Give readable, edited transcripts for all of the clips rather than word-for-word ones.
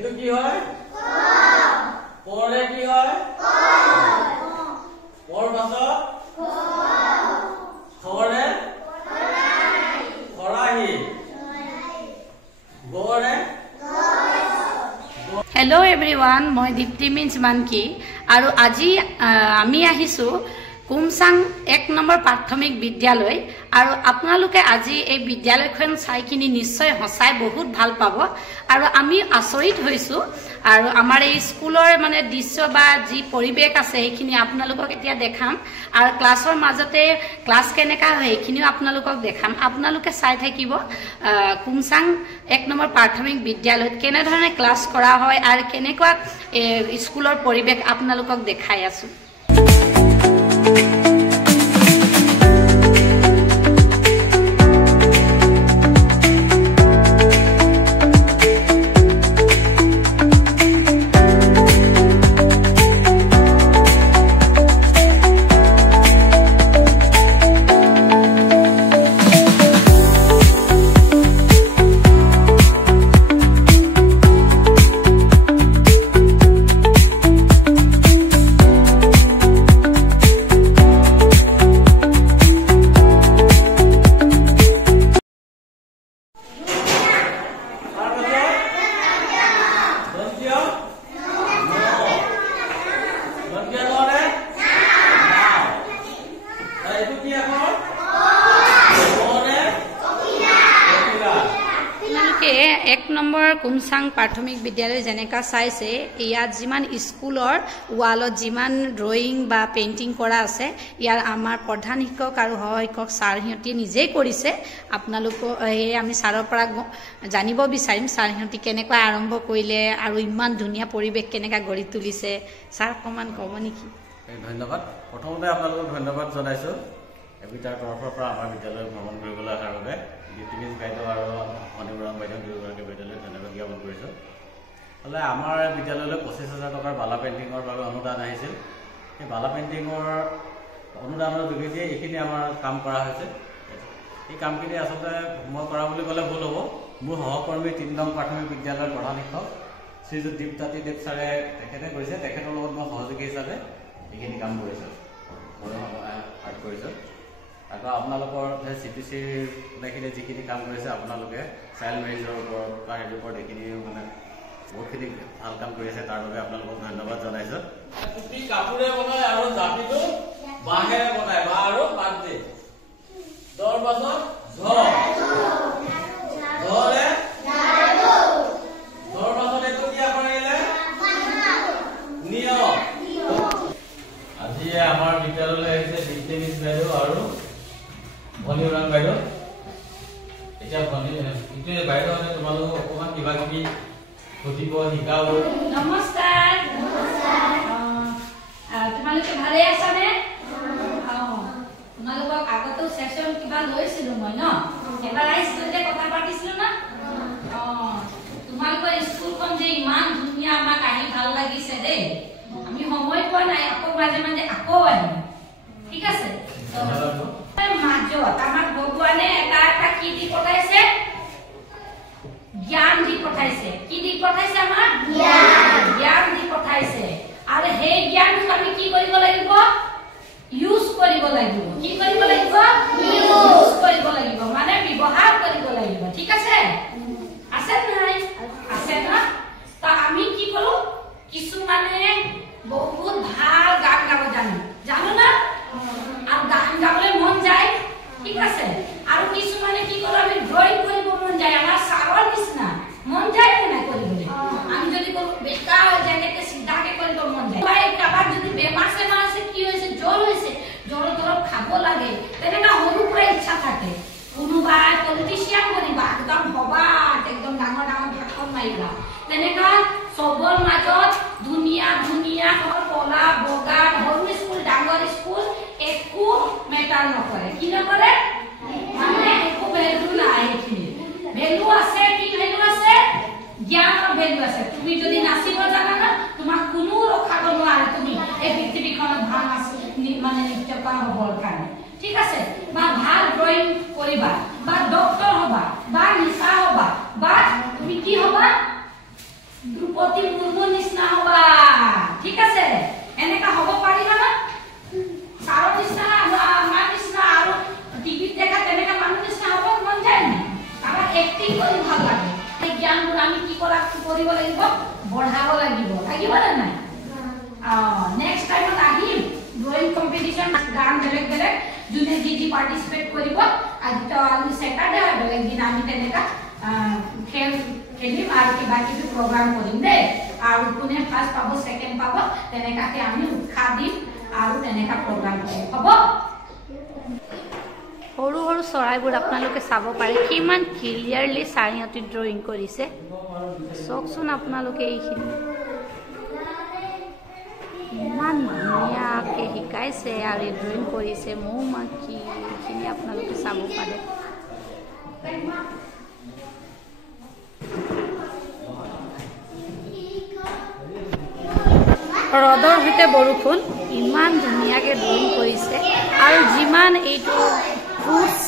এইটো কি হয় পৰে কি হয় পৰ পাছত খৰে খৰাহি গৰে हेलो एवरीवन मैं दीप्ति मीन्स मानकी और आज आमी आहिसु कुमसाং 1 नम्बर प्राथमिक विद्यालय और आपनालोके আজি এই বিদ্যালয়খন চাই কিনি নিশ্চয় হসাই বহুত ভাল পাব और आमी आचरित হৈছো और आमार এই স্কুলৰ মানে দৃশ্য বা যি পৰিবেশ আছে এইখিনি आपनालोকক এতিয়া দেখাম और ক্লাছৰ মাজতে ক্লাছ কেনেকা হয় এইখিনিও आपनालोকক দেখাম आपनालोকে চাই থাকিব कुमसाং 1 নম্বৰ প্ৰাথমিক বিদ্যালয়ত কেনে ধৰণে ক্লাছ কৰা হয় আৰু কেনেকুৱা স্কুলৰ পৰিবেশ आपनालोকক দেখাই আছো एक नम्बर कुमसाং प्राथमिक विद्यालय जेनेका चाइसे इयात जिमान स्कूलर वालत जिमान ड्रइंग बा पेइंटिंग करा आछे यार आमार प्रधान शिक्षक और शिक्षक सार हिहति निजेই কৰিছে आपनालोक आमी साৰৰ পৰা জানিব বিচাৰিম सार हिहति केनेका आरम्भ কৰিলে আৰু ইমান ধুনিয়া পৰিবেশ কেনেকা গঢ়ি তুলিছে सार কমান কব নেকি ধন্যবাদ প্ৰথমতে আপোনালোকক ধন্যবাদ জনাইছো এবিটাৰ তৰফৰ পৰা আমাৰ বিদ্যালয় ভ্ৰমণ কৰিবলৈ অহাৰ বাবে ডিটিমিজ বাইদেউ আৰু অনিবৰণ বাইদেউ দুয়োগৰাকী বাইদেউলৈ ধন্যবাদ জ্ঞাপন কৰিছোঁ হলে আমাৰ বিদ্যালয়লৈ 25,000 টকাৰ বালা পেইণ্টিঙৰ বাবে অনুদান আহিছিল এই বালা পেইণ্টিঙৰ অনুদানৰ যোগেদি এইখিনি আমাৰ কাম কৰা হৈছে এই কামখিনি আচলতে মই কৰা বুলি ক'লে ভুল হ'ব মোৰ সহকৰ্মী 3 নং প্ৰাথমিক বিদ্যালয়ৰ প্ৰধান শিক্ষক শ্ৰীযুত দীপ্তাতি দেৱ ছাৰে তেখেতে কৰিছে তেখেতৰ লগত মই সহযোগী হিচাপে এইখিনি কাম কৰিছোঁ মই আৰ্ট কৰিছোঁ আৰু আপোনালোকৰ চিপিচিৰ নেখিনি যিখিনি কাম কৰিছে আপোনালোকে চাইল্ড মেৰেজৰ ওপৰত বা হেৰিৰ ওপৰত এইখিনি মানে বহুতখিনি ভাল কাম কৰি আছে তাৰ বাবে আপোনালোকক ধন্যবাদ জনাইছোঁ টুপি কাপোৰে বনায় আৰু জাপিটো বাঁহেৰে বনায় বা আৰু পাত দিয়ে দৰ পাছত ধৰে ধৰ পাছত এইটো কি কৰিলে নিয়ম আজি আমাৰ বিদ্যালয়লৈ আহিছে দীপ্তি মিছ বাইদেউ আৰু ভনিউৰাং বাইদেউ এতিয়া ইটোৱে বাইদেউ মানে তোমালোকক অকমান কিবা কিবি সুধিব শিকাব নমস্কাৰ তোমালোকে ভালে আছানে তোমালোকক আগতো সেশন কিবা লৈছিলো মই ন এবাৰ আহিছিলো যে কথা পাতিছিলো না তোমালোকৰ স্কুলখন যে ইমান ধুনীয়া আমাক আহি ভাল লাগিছে দেই আমি সময় পোৱা নাই আকৌ মাজে মাজে আকৌ আহিম ঠিক আছে মাজত আমাৰ ভগৱানে এটা এটা কি দি পঠাইছে জ্ঞান দি পঠাইছে কি দি পঠাইছে আমাৰ জ্ঞান দি পঠাইছে আৰু সেই জ্ঞানটো আমি কি কৰিব লাগিব ইউজ কৰিব লাগিব কি কৰিব লাগিব ইউজ কৰিব লাগিব মানে ব্যৱহাৰ কৰিব লাগিব ঠিক আছে আছে নাই আছে না তা আমি কি কৰো কিছু মানে বহুত ভাল গান গাব জানো না আর গান গাবলে মন যায় ঠিক আছে আর কিছু মানে কি কৰো আমি ড্ৰয়িং কৰিব মন যায় আমাৰ সাৰৰ নিচিনা মন যায় না কৰিবলৈ আমি যদি কৰো বেকা যেনেকে সিধাকে কৰিব মন যায় ভাই কাবাৰ যদি বেমাৰ আছে কি হৈছে জ্বৰ হৈছে জ্বৰ দৰব খাব লাগে তেনেকা সৰু পৰা ইচ্ছা থাকে কোনোবা পলিটিশিয়ান বনিবা একদম হবা একদম ডাঙৰ ডাঙৰ ভাষণ মাৰিবা তেনেকা সবৰ মাজত ধুনিয়া ধুনিয়া কলা বগা সৰু স্কুল ডাঙৰ স্কুল একো মেটাৰ নকৰে কি নকৰে মানে একো ভ্যালু নাই এখিনি ভ্যালু আছে কি ভ্যালু আছে জ্ঞানৰ ভ্যালু আছে তুমি যদি নাচিব জানা না তোমাক কোনো ৰখাব নোৱাৰে তুমি এই পৃথিৱীখনত ভাল মানে নৃত্যকাৰ হ'বৰ কাৰণে ঠিক আছে বা ভাল ড্ৰয়িং কৰিবা বা ডক্টৰ হবা বা নিশা হবা বা তুমি কি হবা গ্ৰুপ দ্ৰুপদী মুৰ্মুৰ নিচিনা হবা ঠিক আছে এনেকা হ'ব পাৰিবা না ছাৰৰ নিচিনা আমাৰ নিচিনা আৰু টিভিত দেখা তেনেকা মানুহ নিচিনা হ'ব মন যায় নে আমাৰ এক্টিং কৰি ভাল লাগে এই জ্ঞানবোৰ আমি কি কৰিব লাগিব বঢ়াব লাগিব নে নাই নেক্সট টাইমত আহিম ড্ৰয়িং কম্পিটিশন গান বেলেগ বেলেগ যোনে যি পাৰ্টিচিপেট কৰিব আজি তো আমি সেটাৰডে হয় বেলেগ দিন আমি তেনেকা খেলিম আৰু কিবা কিবি প্ৰগ্ৰাম কৰিম দেই আৰু কোনে ফাৰ্ষ্ট পাব ছেকেণ্ড পাব তেনেকাকে আমি উৎসাহ দিম আৰু তেনেকা প্ৰগ্ৰাম কৰিম হ'ব সৰু সৰু চৰাইবোৰ আপোনালোকে চাব পাৰে কিমান ক্লিয়াৰলি চাৰিহঁতে ড্ৰয়িং কৰিছে চাওকচোন আপোনালোকে এইখিনি ইমান ধুনীয়াকৈ শিকাইছে আৰু ড্ৰয়িং কৰিছে মৌ মাখি এইখিনি আপোনালোকে চাব পাৰে ৰদৰ সৈতে বৰষুণ ইমান ধুনীয়াকৈ ড্ৰয়িং কৰিছে আৰু যিমান এইটো ফ্ৰুটছ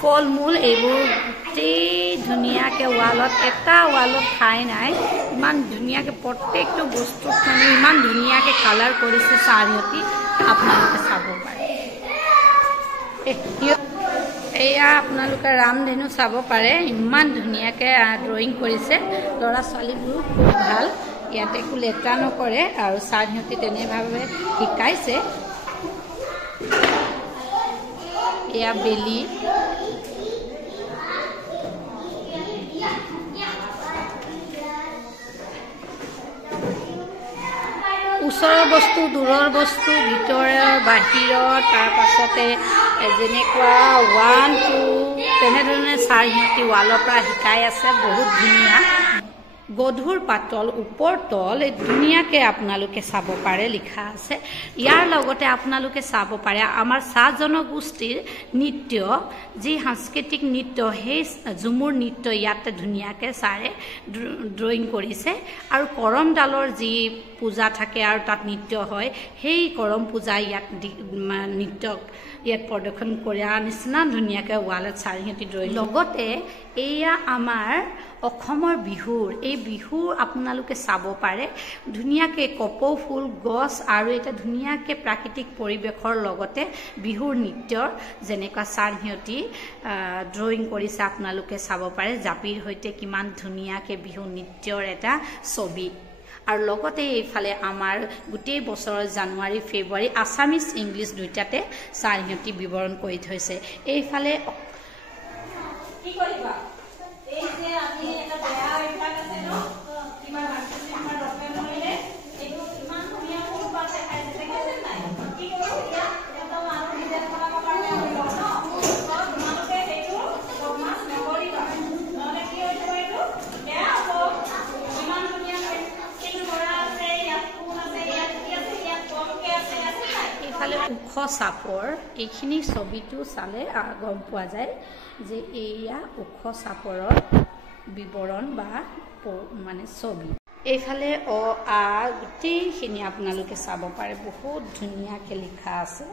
ফল মূল এইবোৰ গোটেই ধুনীয়াকৈ ৱালত এটা ৱালত ঠাই নাই ইমান ধুনীয়াকৈ প্ৰত্যেকটো বস্তুক মানে ইমান ধুনীয়াকৈ কালাৰ কৰিছে চাৰিহঁতে আপোনালোকে চাব পাৰে এয়া আপোনালোকে ৰামধেনু চাব পাৰে ইমান ধুনীয়াকৈ ড্ৰয়িং কৰিছে ল'ৰা ছোৱালীবোৰো খুব ভাল ইয়াতে একো লেতেৰা নকৰে আৰু চাৰিহঁতে তেনেভাৱে শিকাইছে এয়া বেলি ওচৰৰ বস্তু দূৰৰ বস্তু ভিতৰৰ বাহিৰৰ তাৰ পাছতে যেনেকুৱা 1 2 তেনেধৰণে চাৰিহঁতে ৱালৰ পৰা শিকাই আছে বহুত ধুনীয়া গধুৰ পাতল ওপৰ তল ধুনীয়াকৈ আপোনালোকে চাব পাৰে লিখা আছে ইয়াৰ লগতে আপোনালোকে চাব পাৰে আমাৰ চাহ জনগোষ্ঠীৰ নৃত্য যি সাংস্কৃতিক নৃত্য সেই ঝুমুৰ নৃত্য ইয়াতে ধুনীয়াকৈ ছাৰে ড্ৰয়িং কৰিছে আৰু কৰমডালৰ যি পূজা থাকে আৰু তাত নৃত্য হয় সেই কৰম পূজা ইয়াত নৃত্য ইয়াত প্ৰদৰ্শন কৰা নিচিনা ধুনীয়াকৈ ৱালত চাৰিহঁতে ড্ৰয়িং লগতে এয়া আমাৰ অসমৰ বিহুৰ এই বিহু আপোনালোকে চাব পাৰে ধুনীয়াকৈ কপৌ ফুল গছ আৰু এটা ধুনীয়াকৈ প্ৰাকৃতিক পৰিৱেশৰ লগতে বিহুৰ নৃত্যৰ যেনেকুৱা চাৰিহঁতে ড্ৰয়িং কৰিছে আপোনালোকে চাব পাৰে জাপিৰ সৈতে কিমান ধুনীয়াকৈ বিহু নৃত্যৰ এটা ছবি আৰু লগতে এইফালে আমাৰ গোটেই বছৰৰ জানুৱাৰী ফেব্ৰুৱাৰী আছামিজ ইংলিছ দুইটাতে চাৰিহঁতে বিৱৰণ কৰি থৈছে এইফালে কি কৰিবা এই যে আমি এটা বেয়া অভ্যাস আছে ন কিমান আমাৰ ডক্টৰ নহলে এইটো ইমান ধুনীয়া ফুল পাত দেখাইছে দেখিছে নাই কি কৰো এতিয়া এটা মানুহ নিজে বনাব কাৰণে আমি লওঁ ন তোমালোকে সেইটো বদমাছ নকৰিবা নহলে কি হৈ যাব এইটো বেয়া হ'ব ইমান ধুনীয়া কিন্তু ধৰা আছে ইয়াত ফুল আছে ইয়াত কি আছে ইয়াত কমকে আছে নাই এইফালে ওখ চাপৰ এইখিনি ছবিটো চালে গম পোৱা যায় যে এয়া ওখ চাপৰৰ বিৱৰণ বা মানে ছবি এইফালে গোটেইখিনি আপোনালোকে চাব পাৰে বহুত ধুনীয়াকৈ লিখা আছে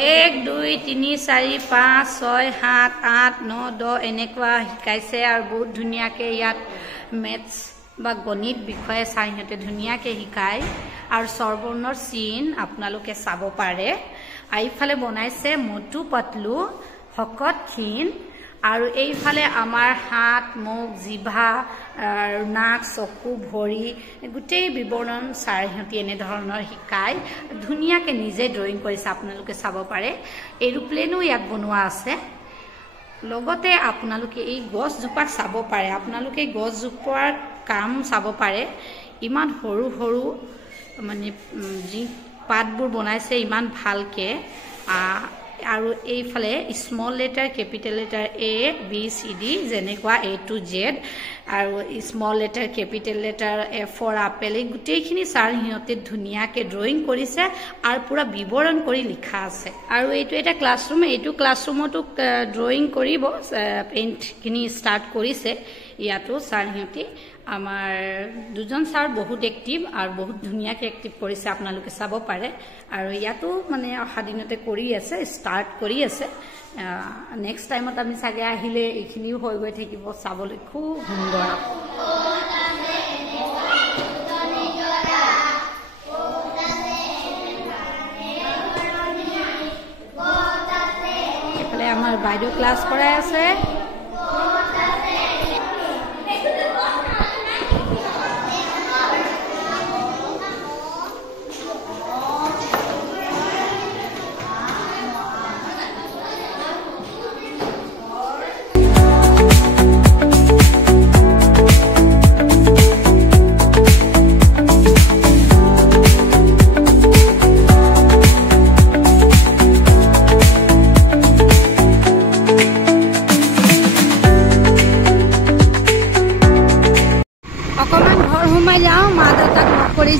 1 2 3 4 5 6 7 8 9 10 এনেকুৱা শিকাইছে আৰু বহুত ধুনীয়াকৈ ইয়াত মেথছ বা গণিত বিষয়ে চাৰিহঁতে ধুনীয়াকৈ শিকায় আৰু স্বৰবৰ্ণৰ চিন আপোনালোকে চাব পাৰে এইফালে বনাইছে মটু পাতলু শকত ক্ষীণ আৰু এইফালে আমাৰ হাত মুখ জিভা নাক চকু ভৰি গোটেই বিৱৰণ চাৰিহঁতে এনে ধৰণৰ শিকায় ধুনীয়াকৈ নিজে ড্ৰয়িং কৰিছে আপোনালোকে চাব পাৰে এৰোপ্লেনো ইয়াত বনোৱা আছে লগতে আপোনালোকে এই গছজোপাক চাব পাৰে আপোনালোকে গছজোপাৰ কাম চাব পাৰে ইমান সৰু সৰু মানে যি পাতবোৰ বনাইছে ইমান ভালকৈ আৰু এইফালে small letter capital letter A B C D যেনেকুৱা A to Z আৰু small letter capital letter F for apple এই গোটেইখিনি চাৰিহঁতে ধুনীয়াকৈ ড্ৰয়িং কৰিছে আৰু পুৰা বিৱৰণ কৰি লিখা আছে আৰু এইটো এটা ক্লাছৰুম এইটো ক্লাছৰুমতো ড্ৰয়িং কৰিব পেইণ্টখিনি ষ্টাৰ্ট কৰিছে ইয়াতো ছাৰ সিহঁতি আমাৰ দুজন ছাৰ বহুত এক্টিভ আৰু বহুত ধুনীয়াকৈ এক্টিভ কৰিছে আপোনালোকে চাব পাৰে আৰু ইয়াতো মানে অহা দিনতে কৰি আছে ষ্টাৰ্ট কৰি আছে নেক্সট টাইমত আমি চাগে আহিলে এইখিনিও হৈ গৈ থাকিব চাবলৈ খুব সুন্দৰ এইফালে আমাৰ বাইদেউ ক্লাছ কৰাই আছে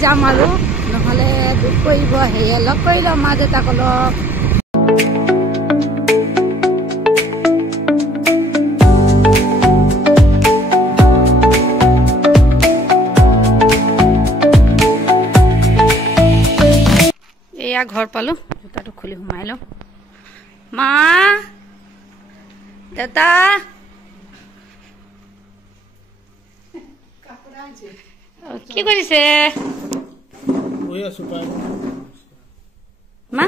যাম আৰু নহলে দুখ কৰিব হেয়ে লগ কৰি লম মা দেউতাক অলপ এয়া ঘৰ পালো জোতাটো খুলি সোমাই লওঁ মা দেউতা কি কৰিছে মা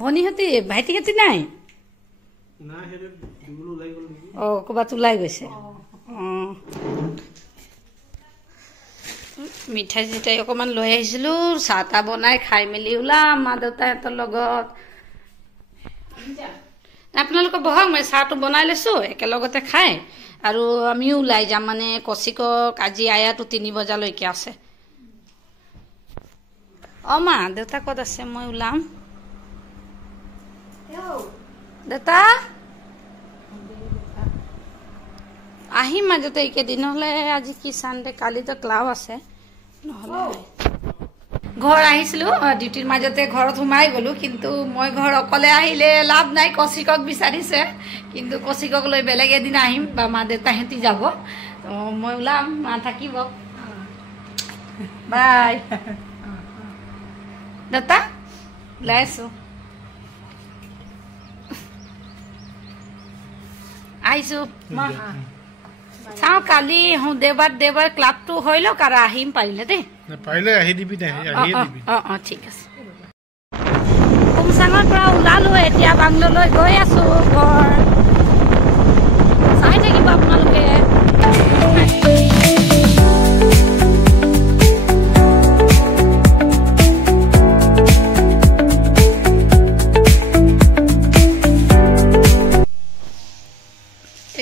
ভনীহঁতি ভাইটিহঁতি নাই ক'ৰবাত ওলাই গৈছে মিঠাই চিঠাই অকণমান লৈ আহিছিলো চাহ তাহ বনাই খাই মেলি ওলাম মা দেউতাহঁতৰ লগত আপোনালোকে বহক মই চাহটো বনাই লৈছো একেলগতে খাই আৰু আমিও ওলাই যাম মানে কচিকক আজি আয়াতো 3 বজালৈকে আছে মা দেউতা ক'ত আছে মই ওলাম দেউতা আহিম মাজতে এইকেইদিন নহ'লে আজি কি চানডে কালিতো ক্লাব আছে নহ'লে ঘৰ আহিছিলো ডিউটিৰ মাজতে ঘৰত সোমাই গ'লো কিন্তু মই ঘৰ অকলে আহিলে লাভ নাই কচিকক বিচাৰিছে কিন্তু কচিকক লৈ বেলেগ এদিন আহিম বা মা দেউতাহঁতি যাব মই ওলাম মা থাকিব বাই দেউতা ওলাই আছো আহিছো চাওঁ কালি দেওবাৰ ক্লাবটো হৈ লওক আৰু আহিম পাৰিলে দেই পাৰিলে আহি দিবি ঠিক আছে কুমচাঙৰ পৰা ওলালো এতিয়া বাংলোলৈ গৈ আছো ঘৰ চাই থাকিব আপোনালোকে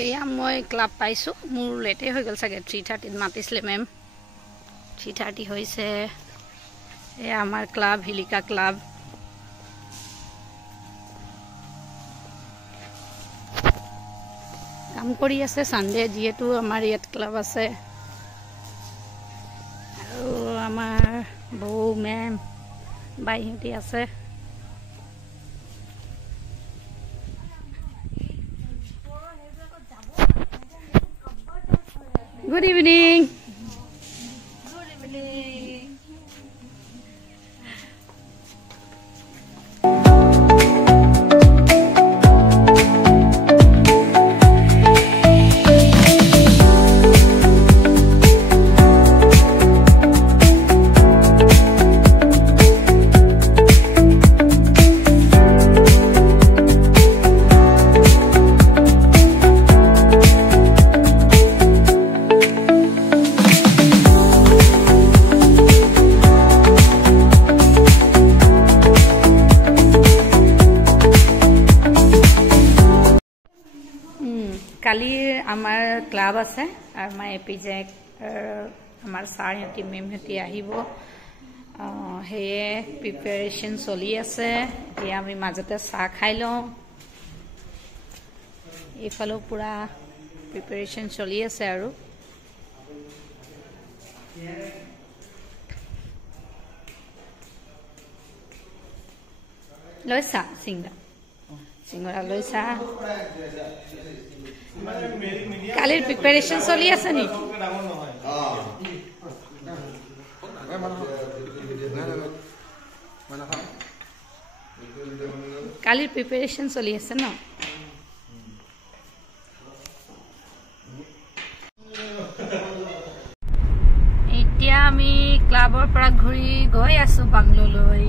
এয়া মই ক্লাব পাইছো মোৰ লেটে হৈ গ'ল চাগে 3:30 মাতিছিলে মেম 3:30 হৈছে এয়া আমাৰ ক্লাব হিলিকা ক্লাব কাম কৰি আছে সানডে যিহেতু আমাৰ ইয়াত ক্লাব আছে আৰু আমাৰ বৌ মেম বাইহঁতি আছে Good evening. Good evening. কালি আমাৰ ক্লাব আছে আৰু মই এপিজে আমাৰ ছাৰহঁতি মেমহঁতি আহিব হেয়ে প্ৰিপাৰেশ্যন চলি আছে এতিয়া আমি মাজতে চাহ খাই লওঁ এইফালেও পুৰা প্ৰিপাৰেশ্যন চলি আছে আৰু লৈছা চিংগা চিঙৰা লৈছা কালিৰ প্ৰিপাৰেচন চলি আছে নি কালিৰ প্ৰিপাৰেচন চলি আছে ন এতিয়া আমি ক্লাবৰ পৰা ঘূৰি গৈ আছো বাংলোলৈ